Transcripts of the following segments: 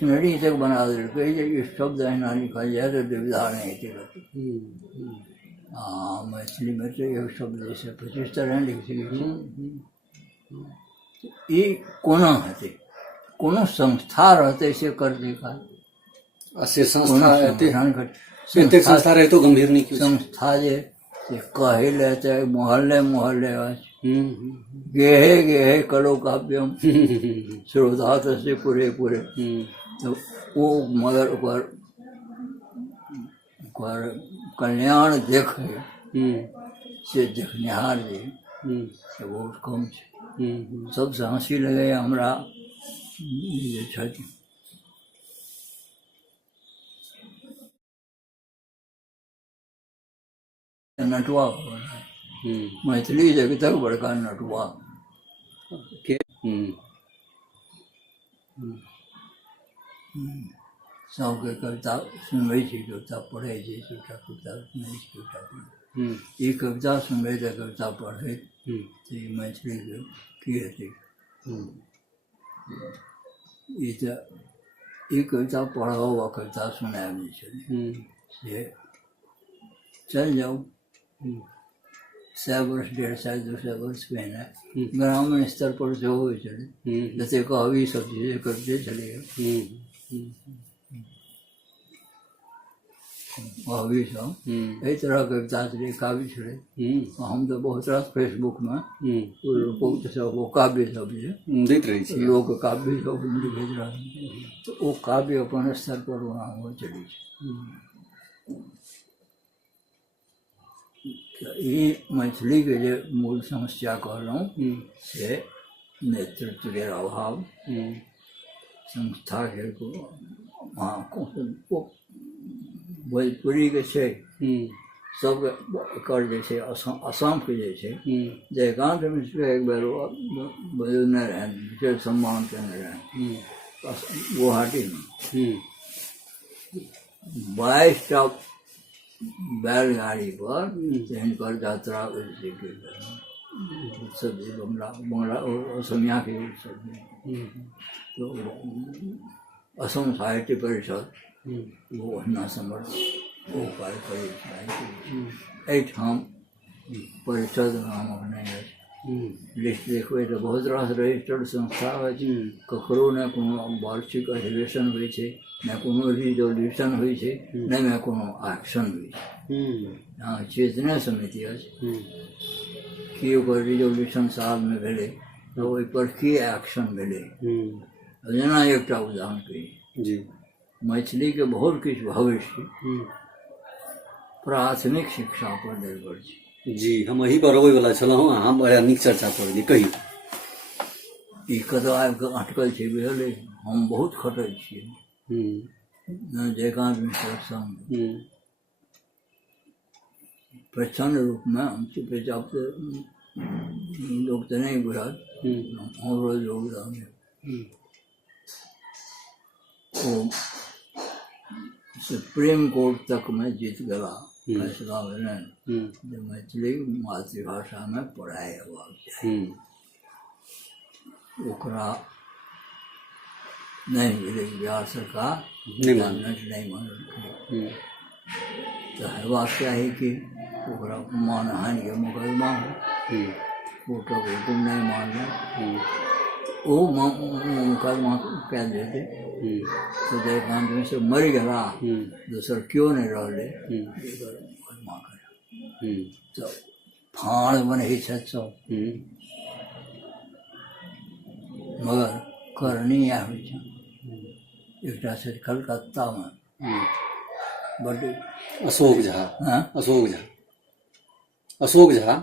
Dictionary तक बना देलकै जे ई शब्द एना लिखल जाए तऽ दुविधा नहि हेतै। हाँ, मैथिलीमे तऽ एक शब्द जैसे 25 तरह लिख सकै छी। ई कोना हेतै? कोनो संस्था रहतै से करतै काज। से संस्था एतेक संस्था रहितो गंभीर नहीं क्यों? संस्था जे कहै लए चाहे मोहल्ले मोहल्ले अछि, गेहे गेहे करो काव्यम श्रोता से पूरे पूरे, तो वो मगर ओकर कल्याण देखे से देखनिहार जे से बहुत कम छै। सबसे हंसी लगैए हमरा जे छथि नटुआ, मैथिली जगतक बड़का नटुआ। सबके कविता सुनबै छी, कविता पढ़ै छी, सबटा कविता सुनै छी, कविता पढ़ै। ई कविता सुनबै तऽ कविता पढ़ै तऽ ई मैथिलीके की हेतै? ई तऽ ई कविता पढ़ब आ कविता सुनाएब जे छलै से चलि जाउ 100 वर्ष 150 200 वर्ष पहिने ग्रामीण स्तर पर सेहो होइ छलै, जतेक कवि सब चीज कविते छलैए। कवि सब एहि तरह कविता छलै, काव्य छलै। हम तऽ बहुत रास फेसबुकमे पोस्ट सब ओ काव्य सब जे दैत रहै छी, लोक काव्य सब लिखैत रहल तऽ ओ काव्य अपन स्तर पर ओना चलै छै। ई मैथिलीके जे मूल समस्या कहलहुँ से नेतृत्वके अभाव, संस्थाके भोजपुरीके छै सबके एकर जे छै असमके जे छै जयकान्त मिश्र एक बेर बजौने रहनि, विशेष सम्मान केने रहनि गुवाहाटीमे। 22टा बैलगाड़ी पर हिनकर यात्रा सब्जी बंगला असमियाके सब्जी तो असम साहित्य परिषद वो ओहिना समर्थ ओ कार्य करैत छथि। एहिठाम परिषद नामक नहि अछि, लिस्ट देखबै तऽ बहुत रास रजिस्टर्ड संस्था अछि, ककरो ने कोनो वार्षिक अधिवेशन होइ छै, ने कोनो रिजोल्यूशन होइ छै, नहि कोनो एक्शन होइ छै। यहाँ चेतने समिति अछि कि ओकर रिजोल्यूशन सालमे भेलै तऽ ओहिपर की एक्शन भेलै। जेना एकटा उदाहरण कही, मैथिलीके बहुत किछु भविष्य प्राथमिक शिक्षा पर निर्भर छै। जी, हम वही पर अबै वाला छलहुँ, हम बड़ा नीक चर्चा करलियै। कही ई कतऽ आबि कऽ अटकल छै बुझल? हम बहुत खटै छियै जयकान्त मिश्र संग प्रचंड रूपमे। हम चुपचाप तऽ लोक तऽ नहि बुझल, हमरो योगदान ओ सुप्रीम कोर्ट तक में जीत गया फैसला भेलनि जे मैथिली मातृभाषामे पढ़ाइ हेबाक चाही। ओकरा नहीं मिले, बिहार सरकार नहीं मानलकै तो हेबाक चाही कि ओकरा मानहानिके मुकदमा हो। कोर्टक हुकुम नहीं मानल ओ मुकदमा कयल जेतै तो जयकान्त मिश्र मरि गेला, दोसर केओ नहीं रहलै मुकदमा करे तो फाड़ बनै छथि सब। मगर करनी इएह होइ छै। एकटा छै कलकत्तामे बड्ड अशोक झा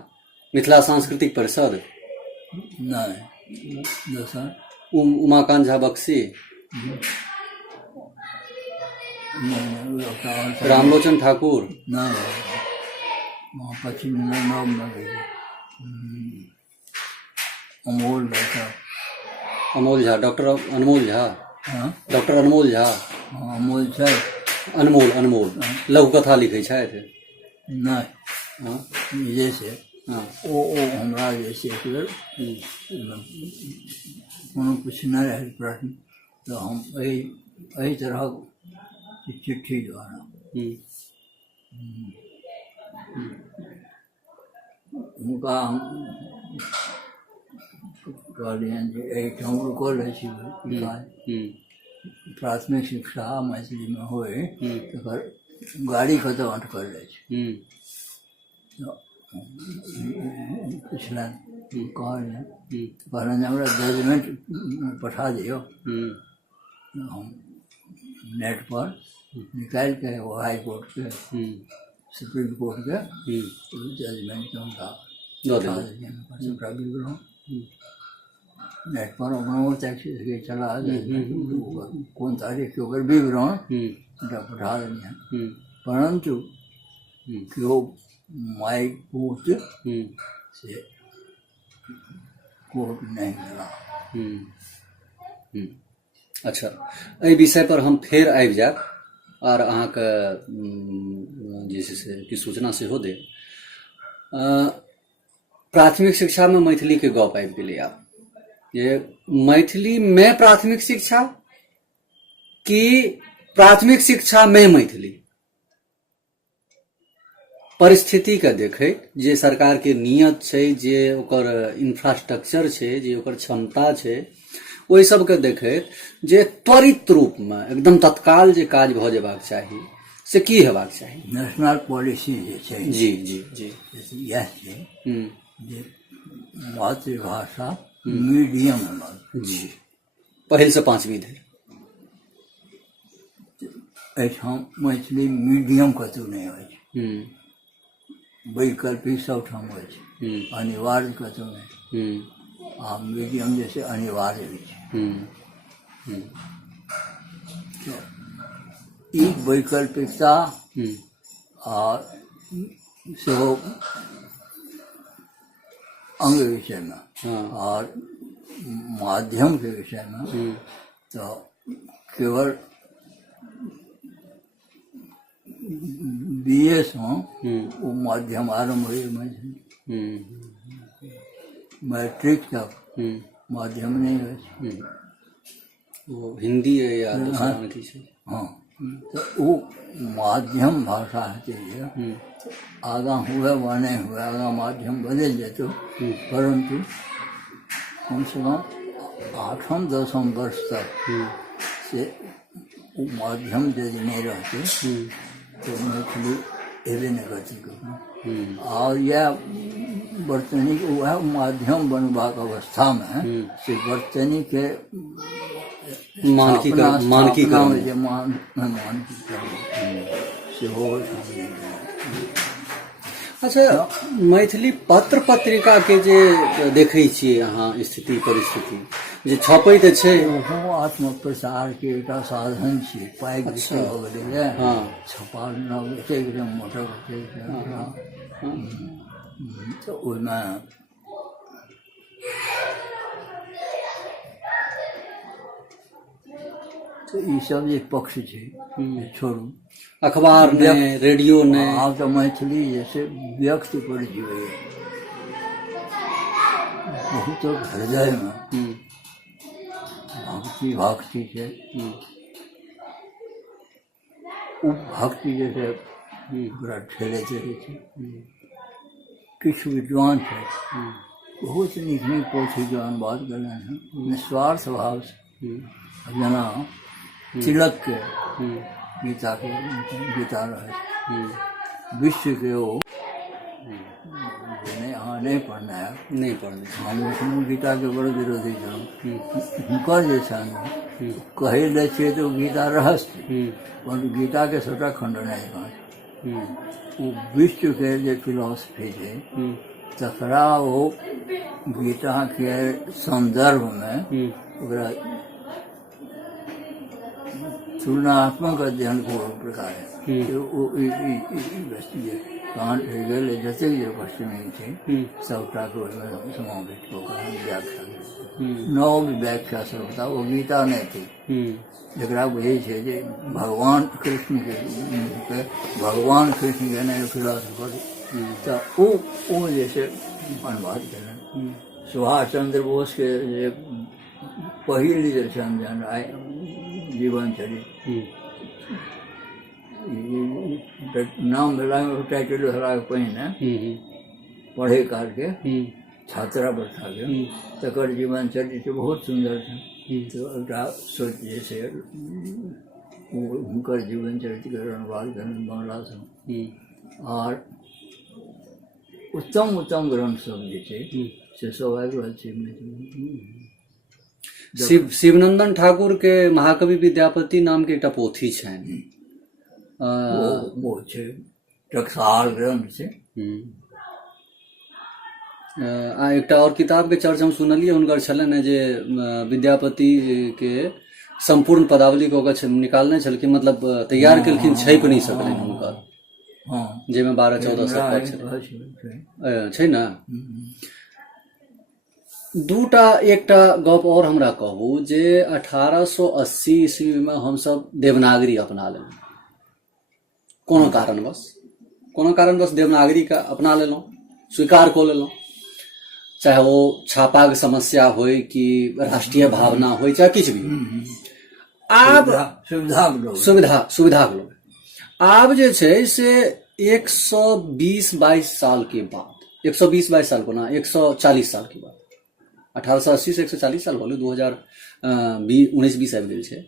मिथिला सांस्कृतिक परिषद नहीं, दोसर उमाकांत झा बक्सी, रामलोचन ठाकुर नहीं, पश्चिम नाम अमोल झा, डॉक्टर अनमोल झा, डॉक्टर अनमोल झा, अमोल छै, अनमोल लघु कथा लिखै छथि। नहीं जे छै ओ हमरा जे छै कोनो पूछने रहै प्रश्न तो हम एहि एहि तरह चिट्ठी द्वारा हुनका हम कहलियनि जे एहिठाम रुकल रहै छी काज, प्राथमिक शिक्षा मैथिलीमे होय तकर गाड़ी कतऽ अटकल रहै छै। पुछलनि, कहलनि जे हमरा जजमेंट पठा दियौ, हम नेट पर निकालि के वो हाई कोर्ट के सुप्रीम कोर्ट के जजमेंट के हुनका पठा देलियनि, सबटा विवरण नेट पर अपना तय चला कौन तारीख के ओकर विवरण पठा देलियनि, परंतु केओ माय पूत से कोर्ट नहीं मिला। अच्छा, एहि विषय पर हम फेर आबि जायब और अहाँके जे छै से किछु सूचना सेहो देब। प्राथमिक शिक्षा में मैथिली के गप आबि गेलै। आब ये मैथिली में प्राथमिक शिक्षा कि प्राथमिक शिक्षा में मैथिली, परिस्थिति के देखैत, जे सरकार के नियत छै, जे ओकर इंफ्रास्ट्रक्चर छै, जे ओकर क्षमता छै, ओहि सबके देखैत जे त्वरित रूप में एकदम तत्काल जे काज भऽ जेबाक चाही से की हेबाक चाही? नेशनल पॉलिसी जे छै, जी जी जी, इएह छै जे मातृभाषा मीडियम हेबाक जी, पहिल से पांचवी धरि। एहिठाम मैथिली मीडियम कतौ नहि होइ छै, वैकल्पिक सबठाम होइ छै, अनिवार्य कतौ नहि, आ मीडियम जे छै अनिवार्य होइ छै। ई वैकल्पिकता आ सेहो अंग विषय में और माध्यम के विषय में तो केवल BA से वो माध्यम आरम्भ हुए, मैट्रिक तक माध्यम नहीं है, वो हिंदी है या दूसरा छै। हाँ, तो वो माध्यम भाषा चाहिए, आगा हुए व नहीं हुए, आगा माध्यम बदल जाते, परंतु कम से कम 8म-10म वर्ष तक से वो माध्यम यदि नहीं रहते तो मैथिली एबे नहीं करती कखनो। और यह वर्तनी वह माध्यम बनबाक अवस्था में से वर्तनी के मानकीकरण सेहो। अच्छा, मैथिली पत्र पत्रिका के जे देखै छियै अहाँ स्थिति परिस्थिति जे छपै तऽ छै, ओहो आत्मप्रचार के एकटा साधन छै, पाइ बेसी भऽ गेलै, छपा मोटर तऽ ओहिमे तो ई सब जे पक्ष छै छोड़ू, अखबार ने रेडियो ने, आब तो मैथिली जैसे व्यक्त पर जीवे बहुत हृदय में भक्ति छै, ओ भक्ति जैसे ओकरा ठेलैत रहै छै। किछु विद्वान छै बहुत नीक नीक पोथी के अनुवाद केलनि हैं निस्वार्थ भाव से, जेना तिलक के गीता रहे विश्व के वो अहाँ नहीं पढ़ना है, नहीं पढ़ना, हम गीता के बड़ विरोधी छलहुँ, हुनकर जे छनि कहै लै छियै तऽ गीता रहस्य, परंतु गीता के सबटा खंडन है। वो विश्व के जे फिलॉसफी है तकरा वो गीता के संदर्भ में ओकरा तुलनात्मक अध्ययन को प्रकार है। कांट हेगेल जतेक जे पश्चिमी छै सबटा के ओहिमे समावेश कऽ कऽ व्याख्या, नव व्याख्या सबटा ओ गीता नहि थी, जकरा बुझै छै जे भगवान कृष्ण के नहि फिलोसफर, तऽ ओ जे छै अनुवाद केलनि। सुभाष चंद्र बोस के जे पहिल जे छनि जीवन चरित्र नाम भेला टाइटल भेला पहिने पढ़े काल के छात्रावस्था के तकर जीवन चरित्र बहुत सुंदर छै। तो एकटा सोच जे छै हुनकर जीवन चरित्र के अनुवाद करने बांग्ला से और उत्तम उत्तम ग्रंथ सब जे छै से सब आबि रहल छै। शिवनंदन ठाकुर के महाकवि विद्यापति नाम के एकटा पोथी छनि, वो छै टकसाल ग्रंथ छै। आ एकटा और किताब के चर्चा हम सुनलियै हुनकर छलनि जे विद्यापति के संपूर्ण पदावली को अगर निकालने छलखिन, मतलब तैयार केलखिन, छपि नहीं सकलनि हुनकर, जाहिमे 12-14 सौ पद छै ने। दूटा एकटा गप और हमरा कहू जे 1880 ईस्वी में हमसब देवनागरी अपना लेलहुँ, कोनो कारणवश देवनागरी का अपना लेलहुँ, स्वीकार कऽ लेलहुँ, चाहे वो छापा के समस्या होय कि राष्ट्रीय भावना होय चाहे किछु भी। आब सुविधा के लोग आब जे छै से 120-22 साल के बाद, 120-22 साल को ना 140 साल के बाद, 1880 से 140 साल भऽ गेलै, 2019-20 आबि गेल छै।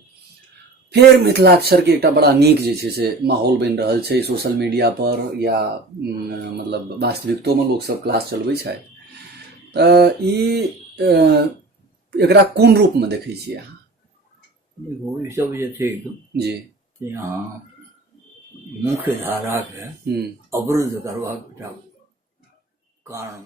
फेर मिथिलाक्षर के एकटा बड़ा नीक जे छै से माहौल बनि रहल छै, सोशल मीडिया पर या मतलब वास्तविकतो में लोग सब क्लास चलबै छै। ई एकरा कोन रूप में देखै छियै अहाँ? देखो ई सब जे छै जी यहाँ मुख्य धारा के अवरुद्ध करबाक कारण